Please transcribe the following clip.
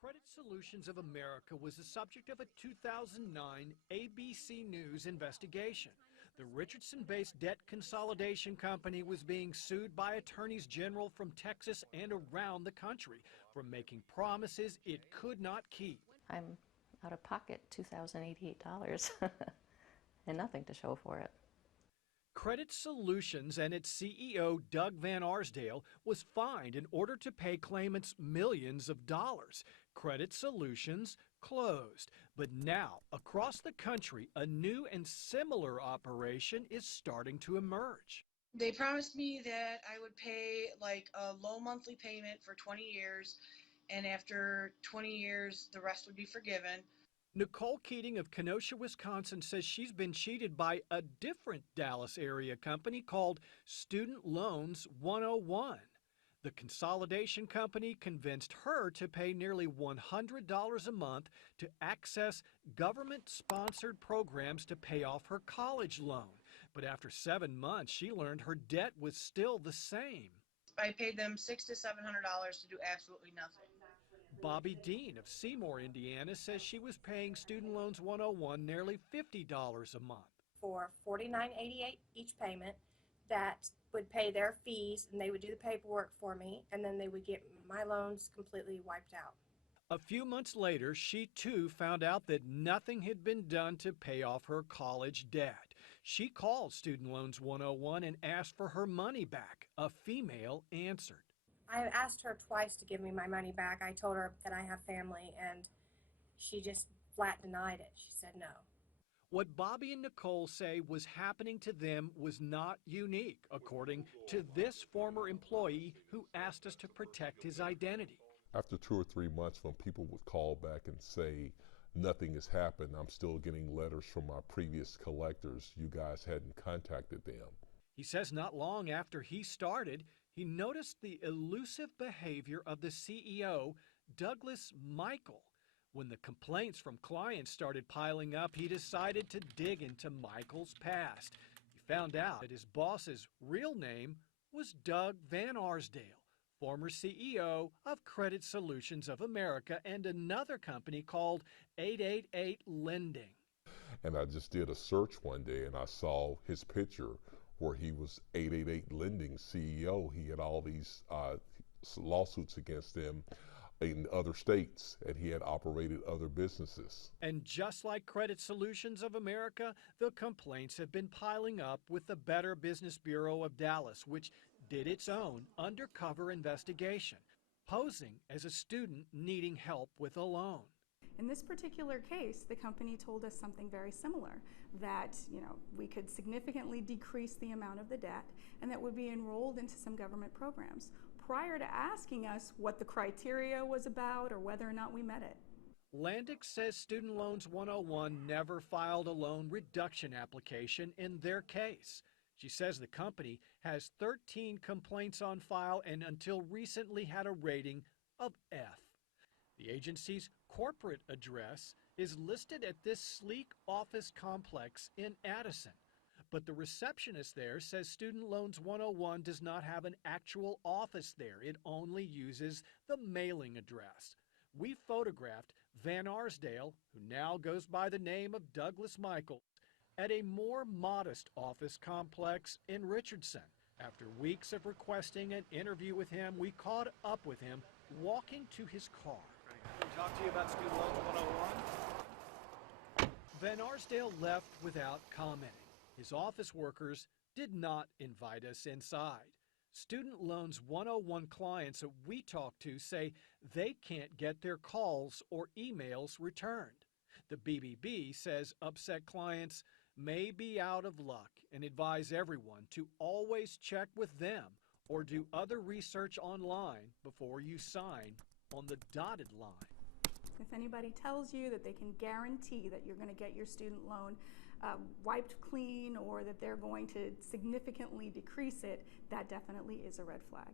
Credit Solutions of America was the subject of a 2009 ABC News investigation. The Richardson-based debt consolidation company was being sued by attorneys general from Texas and around the country for making promises it could not keep. I'm out of pocket $2,088 and nothing to show for it. Credit Solutions and its CEO, Doug Van Arsdale, was fined in order to pay claimants millions of dollars. Credit Solutions closed. But now, across the country, a new and similar operation is starting to emerge. They promised me that I would pay like a low monthly payment for 20 years, and after 20 years, the rest would be forgiven. Nicole Keating of Kenosha, Wisconsin says she's been cheated by a different Dallas area company called Student Loans 101. The consolidation company convinced her to pay nearly $100 a month to access government-sponsored programs to pay off her college loan. But after 7 months, she learned her debt was still the same. I paid them $600 to $700 to do absolutely nothing. Bobby Dean of Seymour, Indiana, says she was paying Student Loans 101 nearly $50 a month. For $49.88 each payment, that would pay their fees, and they would do the paperwork for me, and then they would get my loans completely wiped out. A few months later, she too found out that nothing had been done to pay off her college debt. She called Student Loans 101 and asked for her money back. A female answered. I asked her twice to give me my money back. I told her that I have family, and she just flat denied it. She said no. What Bobby and Nicole say was happening to them was not unique, according to this former employee who asked us to protect his identity. After 2 or 3 months, when people would call back and say, nothing has happened, I'm still getting letters from my previous collectors. You guys hadn't contacted them. He says not long after he started, he noticed the elusive behavior of the CEO, Douglas Michael. When the complaints from clients started piling up, he decided to dig into Michael's past. He found out that his boss's real name was Doug Van Arsdale, former CEO of Credit Solutions of America and another company called 888 Lending. And I just did a search one day and I saw his picture where he was 888 Lending CEO. He had all these lawsuits against him in other states, and he had operated other businesses. And just like Credit Solutions of America, the complaints have been piling up with the Better Business Bureau of Dallas, which did its own undercover investigation, posing as a student needing help with a loan. In this particular case, the company told us something very similar, that we could significantly decrease the amount of the debt and that would be enrolled into some government programs, prior to asking us what the criteria was about or whether or not we met it. Landix says Student Loans 101 never filed a loan reduction application in their case. She says the company has 13 complaints on file and until recently had a rating of F. The agency's corporate address is listed at this sleek office complex in Addison. But the receptionist there says Student Loans 101 does not have an actual office there. It only uses the mailing address. We photographed Van Arsdale, who now goes by the name of Douglas Michael, at a more modest office complex in Richardson. After weeks of requesting an interview with him, we caught up with him walking to his car. Can we talk to you about Student Loans 101? Van Arsdale left without commenting. His office workers did not invite us inside. Student Loans 101 clients that we talked to say they can't get their calls or emails returned. The BBB says upset clients may be out of luck and advise everyone to always check with them or do other research online before you sign on the dotted line. If anybody tells you that they can guarantee that you're going to get your student loan wiped clean or that they're going to significantly decrease it, that definitely is a red flag.